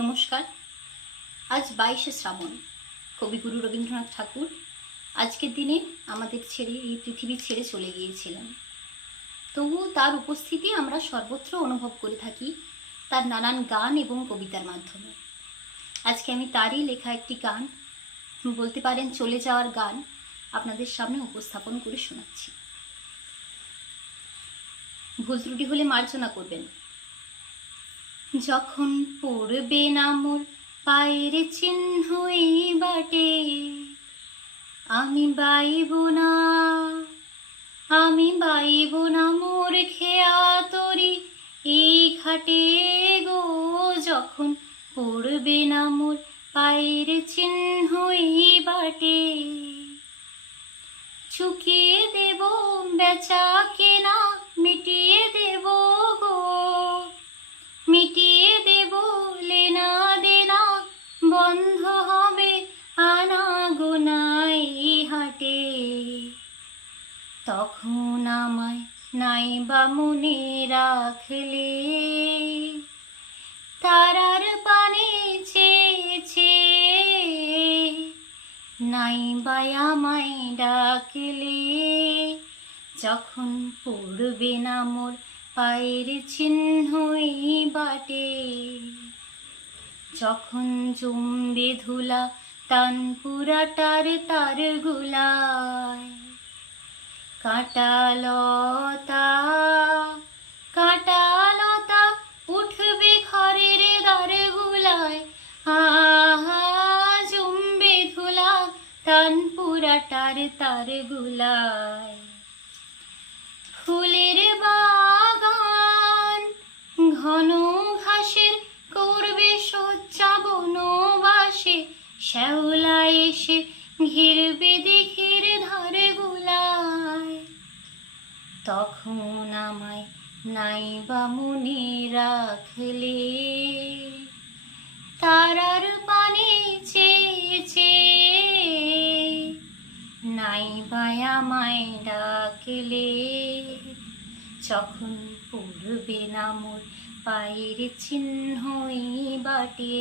নমস্কার। আজ 22শে শ্রাবণ, কবিগুরু রবীন্দ্রনাথ ঠাকুর আজকের দিনে আমাদের ছেড়ে এই পৃথিবী ছেড়ে চলে গিয়েছিলেন। তবুও তার উপস্থিতি আমরা সর্বত্র অনুভব করে থাকি তার নানান গান এবং কবিতার মাধ্যমে। আজকে আমি তারই লেখা একটি গান, বলতে পারেন চলে যাওয়ার গান, আপনাদের সামনে উপস্থাপন করে শোনাচ্ছি। ভুল ত্রুটি হলে মার্জনা করবেন। যখন পড়বে না মোর পায়ের চিহ্ন এই বাটে, আমি বাইব না মোর খেয়া তরি এই ঘাটে গো। যখন পড়বে না মোর পায়ের চিহ্ন এই বাটে, চুকিয়ে দেব বেচা কেনা, মিটিয়ে দেব গো, মিটিয়ে দেব লেনা দেনা, বন্ধ হবে আনা গোনা এই হাটে। তখন আমায় নাইবা মনে রাখলে, তারার পানে চেয়েছে নাইবা আমায় ডাকলে। যখন পড়বে না মোর পায়ের চিহ্ন এই বাটে, যখন জমবে ধুলা তান পুরাটার তার গুলায়, কাঁটালতা কাঁটালতা উঠবে ঘরের দ্বার গুলায়। আহা জমবে ধুলা তান পুরাটার তার গুলায়। ফুলের বাগান ঘন ঘাসের করবে শয্যা বনবাসে, শ্যাওলা এসে ঘিরবে দিঘির ধারে গুলায়। তখন আমায় নাইবা মনে রাখলে, তারার পানে চেয়েছে নাইবা আমায় ডাকলে। যখন পড়বে না মোর পায়ের চিহ্ন এই বাটে।